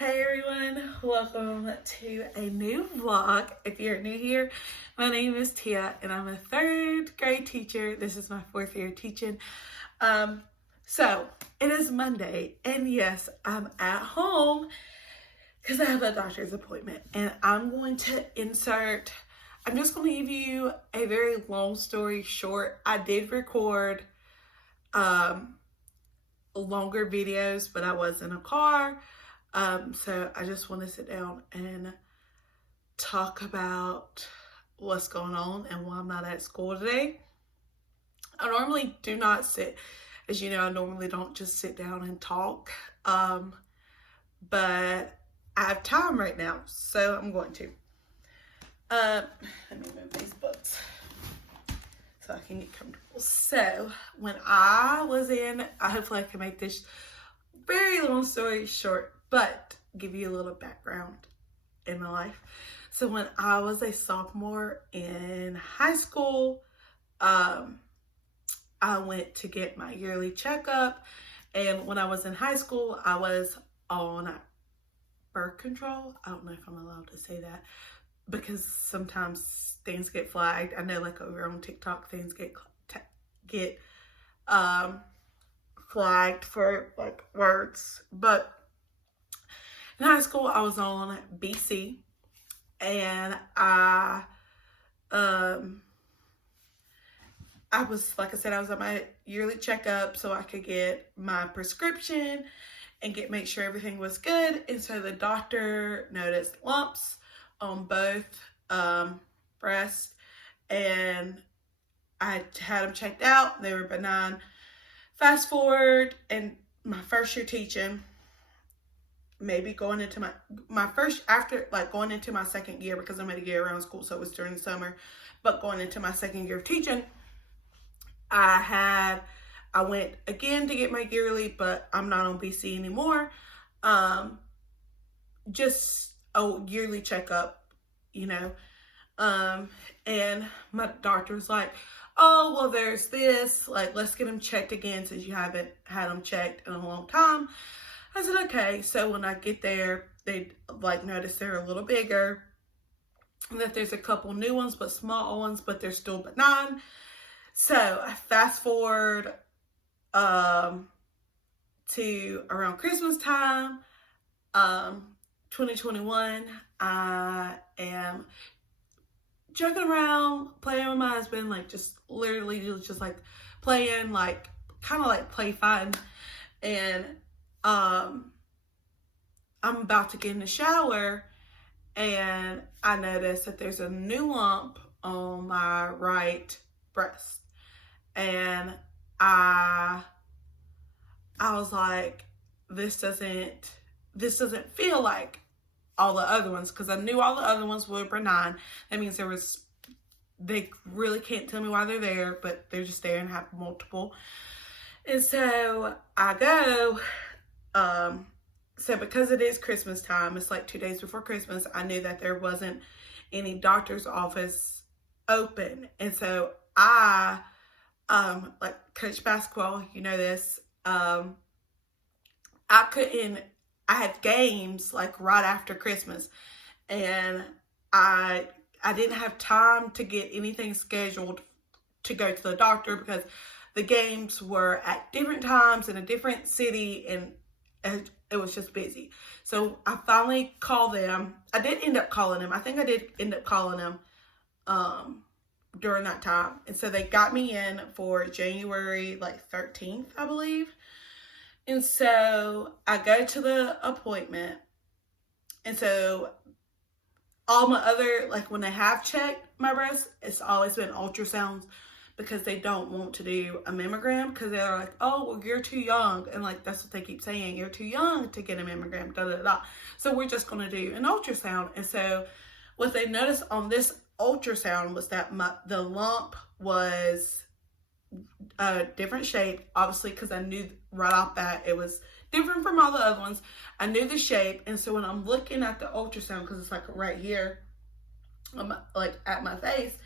Hey everyone, welcome to a new vlog. If you're new here, my name is Tia and I'm a third grade teacher. This is my fourth year teaching. So it is Monday and yes, I'm at home because I have a doctor's appointment and I'm just going to give you a very long story short. I did record longer videos, but I was in a car. So I just want to sit down and talk about what's going on and why I'm not at school today. I normally do not sit, as you know, I normally don't just sit down and talk. But I have time right now, so I'm going to. Let me move these books so I can get comfortable. So when I was hopefully I can make this very long story short, but give you a little background in my life. So when I was a sophomore in high school, I went to get my yearly checkup. And when I was in high school, I was on birth control. I don't know if I'm allowed to say that because sometimes things get flagged. I know like over on TikTok, things get flagged for like words, but in high school I was on BC and I was, like I said, I was on my yearly checkup so I could get my prescription and make sure everything was good. And so the doctor noticed lumps on both breasts, and I had them checked out. They were benign. Fast forward, and my first year teaching, maybe going into going into my second year, because I'm at a year round school, so it was during the summer, but going into my second year of teaching, I went again to get my yearly, but I'm not on BC anymore. Just a yearly checkup, you know. And my doctor was like, oh, well, there's this, like, let's get them checked again since you haven't had them checked in a long time. I said, okay. So when I get there, they like notice they're a little bigger, and that there's a couple new ones, but small ones, but they're still benign. So I fast forward to around Christmas time, 2021. I am joking around, playing with my husband, like just literally just like playing, like kind of like play fun. And I'm about to get in the shower and I notice that there's a new lump on my right breast. And I was like, this doesn't feel like all the other ones, because I knew all the other ones were benign. That means they really can't tell me why they're there, but they're just there and have multiple. And so I go, so because it is Christmas time, it's like 2 days before Christmas, I knew that there wasn't any doctor's office open. And so I, like coach basketball, you know this, I had games like right after Christmas, and I didn't have time to get anything scheduled to go to the doctor because the games were at different times in a different city, and it was just busy. So I finally called them. I did end up calling them. I think I did end up calling them during that time. And so they got me in for January like 13th, I believe. And so I go to the appointment. And so all my other, like when they have checked my breast, it's always been ultrasounds, because they don't want to do a mammogram, because they're like, oh, well, you're too young. And like, that's what they keep saying. You're too young to get a mammogram, da, da, da. So we're just going to do an ultrasound. And so what they noticed on this ultrasound was that the lump was a different shape, obviously, because I knew right off that it was different from all the other ones. I knew the shape. And so when I'm looking at the ultrasound, because it's like right here, like at my face,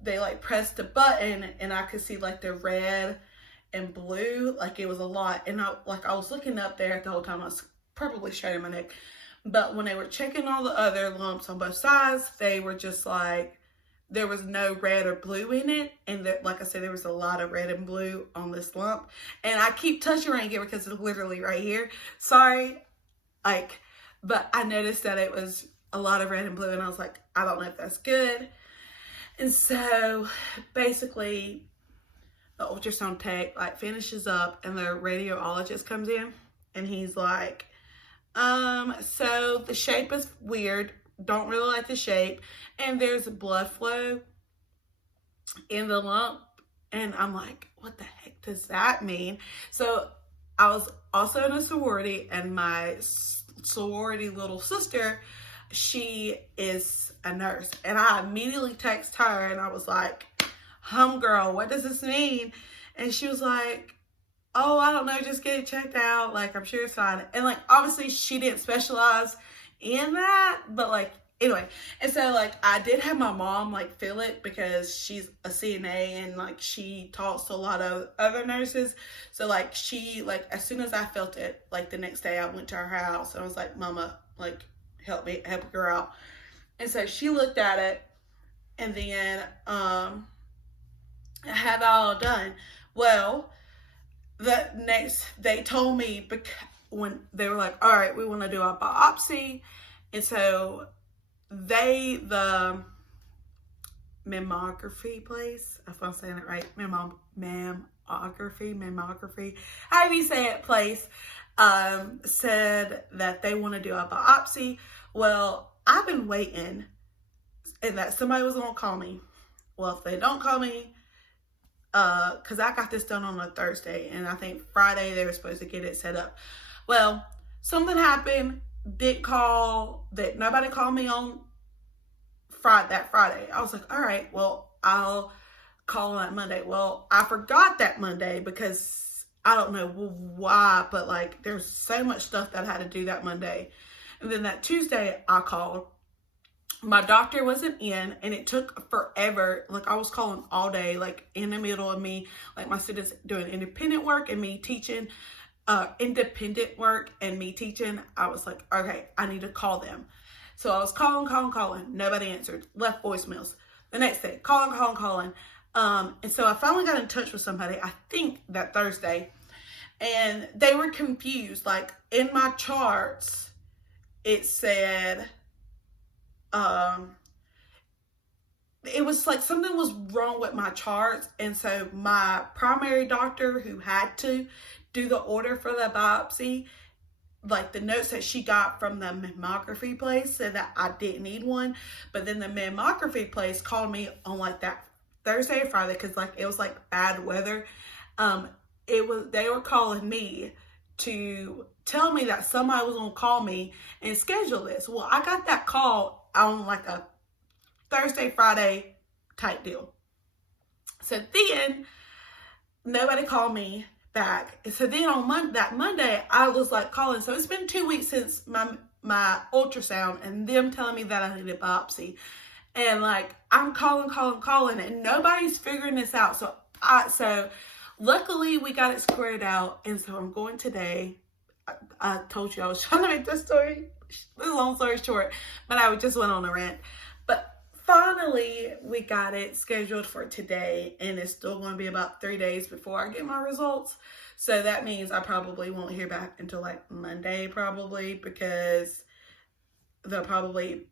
they like pressed a button and I could see like the red and blue, like it was a lot. And I was looking up there the whole time I was probably straight in my neck. But when they were checking all the other lumps on both sides, they were just like, there was no red or blue in it. And that, like I said, there was a lot of red and blue on this lump. And I keep touching right here because it's literally right here. Sorry. Like, but I noticed that it was a lot of red and blue. And I was like, I don't know if that's good. And so basically the ultrasound tech like finishes up and the radiologist comes in and he's like, so the shape is weird. Don't really like the shape. And there's blood flow in the lump. And I'm like, what the heck does that mean? So I was also in a sorority, and my sorority little sister, she is a nurse. And I immediately text her and I was like, girl, what does this mean? And she was like, oh, I don't know, just get it checked out. Like, I'm sure it's fine. And like, obviously she didn't specialize in that, but like, anyway. And so like, I did have my mom like feel it because she's a CNA and like she talks to a lot of other nurses. So like, she like, as soon as I felt it, like the next day I went to her house and I was like, Mama, like, help a girl out. And so she looked at it, and then I had that all done. Well, they told me, when they were like, all right, we want to do a biopsy. And so the mammography place, if I'm saying it right, mammography, however you say it, place, said that they want to do a biopsy. Well, I've been waiting and that somebody was going to call me. Well, if they don't call me, because I got this done on a Thursday, and I think Friday they were supposed to get it set up. Well, something happened, nobody called me on that Friday. I was like, all right, well, I'll call on that Monday. Well, I forgot that Monday because I don't know why, but like there's so much stuff that I had to do that Monday. And then that Tuesday I called. My doctor wasn't in, and it took forever. Like, I was calling all day, like in the middle of me, like my students doing independent work and me teaching, independent work and me teaching. I was like, okay, I need to call them. So I was calling. Nobody answered. Left voicemails. The next day, calling. And so I finally got in touch with somebody, I think that Thursday, and they were confused. Like, in my charts, it said, it was like something was wrong with my charts. And so my primary doctor, who had to do the order for the biopsy, like the notes that she got from the mammography place said that I didn't need one. But then the mammography place called me on like that Thursday or Friday, because like it was like bad weather. They were calling me to tell me that somebody was gonna call me and schedule this. Well, I got that call on like a Thursday, Friday type deal. So then nobody called me back. And so then on that Monday, I was like calling. So it's been 2 weeks since my ultrasound and them telling me that I needed a biopsy. And like, I'm calling, and nobody's figuring this out. So luckily we got it squared out. And so I'm going today. I told you I was trying to make this long story short, but I just went on a rant. But finally, we got it scheduled for today, and it's still going to be about 3 days before I get my results. So that means I probably won't hear back until like Monday, probably, because they'll probably,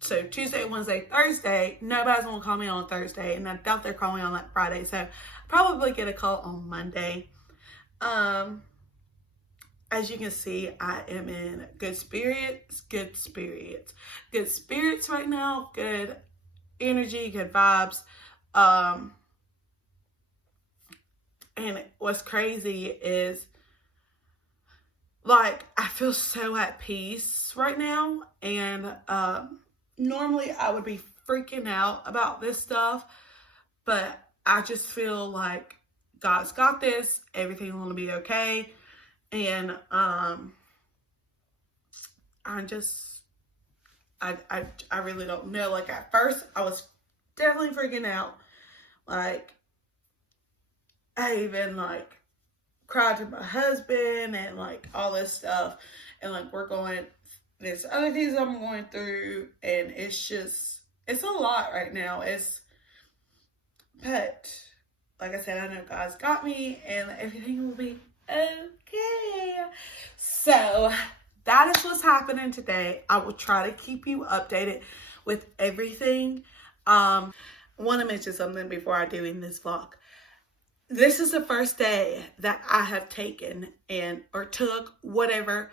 so Tuesday, Wednesday, Thursday, nobody's going to call me on Thursday, and I doubt they're calling me on that Friday. So I'll probably get a call on Monday. As you can see, I am in good spirits right now, good energy, good vibes. And what's crazy is, like, I feel so at peace right now. And normally I would be freaking out about this stuff, but I just feel like God's got this. Everything's going to be okay. And I really don't know. Like, at first I was definitely freaking out. Like, I even like cried to my husband and like all this stuff. And like we're going, there's other things I'm going through, and it's a lot right now. But like I said, I know God's got me and everything will be okay. So that is what's happening today. I will try to keep you updated with everything. I want to mention something before I do in this vlog. This is the first day that I have taken or took whatever.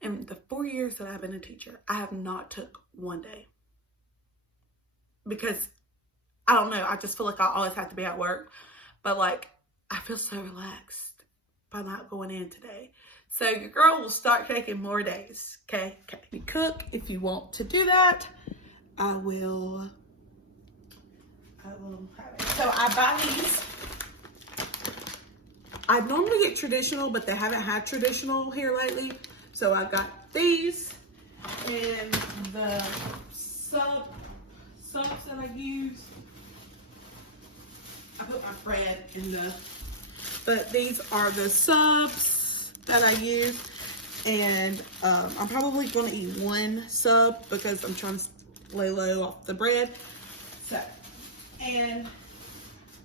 In the 4 years that I've been a teacher, I have not took one day. Because, I don't know, I just feel like I always have to be at work. But like, I feel so relaxed by not going in today. So your girl will start taking more days, okay? You cook, if you want to do that, I will have it. So I buy these. I normally get traditional, but they haven't had traditional here lately. So I got these and the subs that I use. I put my bread in but these are the subs that I use. And I'm probably going to eat one sub because I'm trying to lay low off the bread. So, and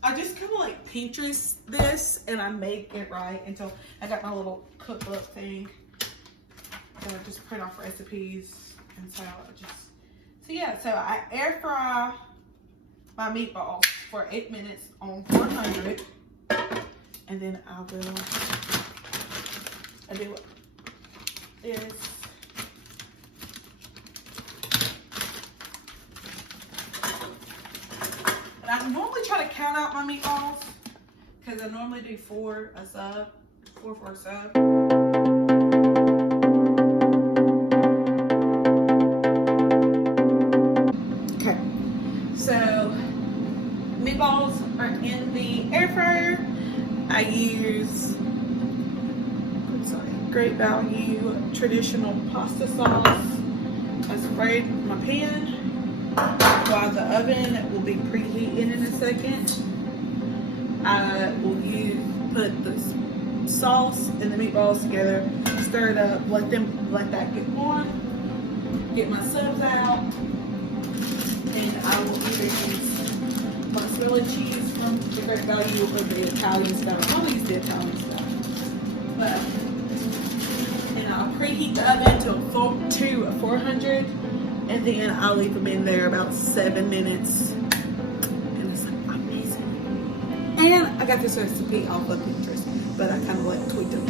I just kind of like Pinterest this and I make it right until I got my little cookbook thing. So I just print off recipes, and so I air fry my meatballs for 8 minutes on 400, and then I do this. And I normally try to count out my meatballs because I normally do 4 for a sub. So meatballs are in the air fryer. I use Great Value traditional pasta sauce. I sprayed my pan while the oven will be preheating in a second. I will put the sauce and the meatballs together, stir it up, let that get warm, get my subs out. And I will either use mozzarella cheese from the Great Value or the Italian style. I'll use the Italian style. And I'll preheat the oven to 400, and then I'll leave them in there about 7 minutes. And it's like amazing. And I got this recipe off of Pinterest, but I kind of like tweaked it.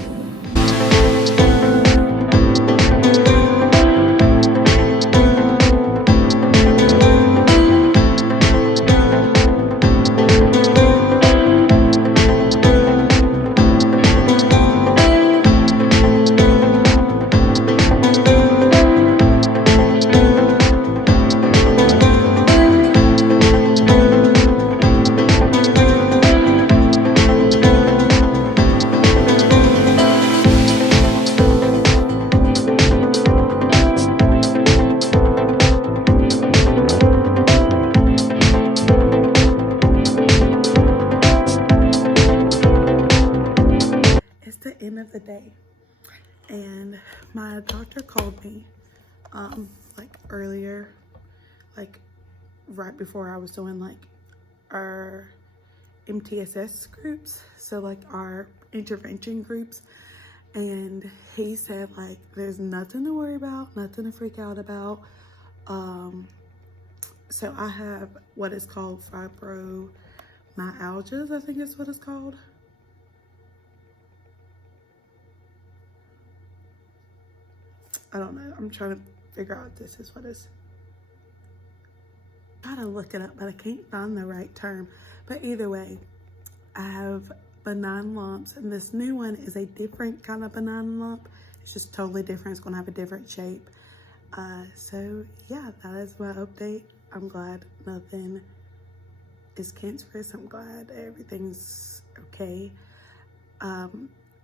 End of the day, and my doctor called me like earlier, like right before I was doing like our MTSS groups, so like our intervention groups, and he said like there's nothing to worry about, nothing to freak out about. So I have what is called fibromyalgia, I think is what it's called. I don't know. I'm trying to figure out if this is what it's. I gotta look it up, but I can't find the right term. But either way, I have benign lumps, and this new one is a different kind of benign lump. It's just totally different. It's gonna have a different shape. So yeah, that is my update. I'm glad nothing is cancerous. I'm glad everything's okay.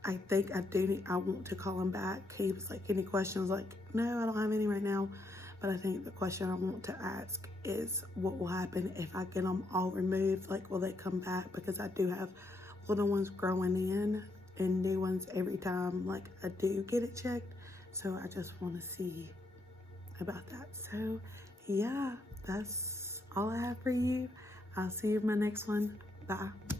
I think I want to call him back. He was like, any questions? Like, no, I don't have any right now. But I think the question I want to ask is what will happen if I get them all removed? Like, will they come back? Because I do have little ones growing in. and new ones every time like I do get it checked. So I just want to see about that. So yeah, that's all I have for you. I'll see you in my next one. Bye.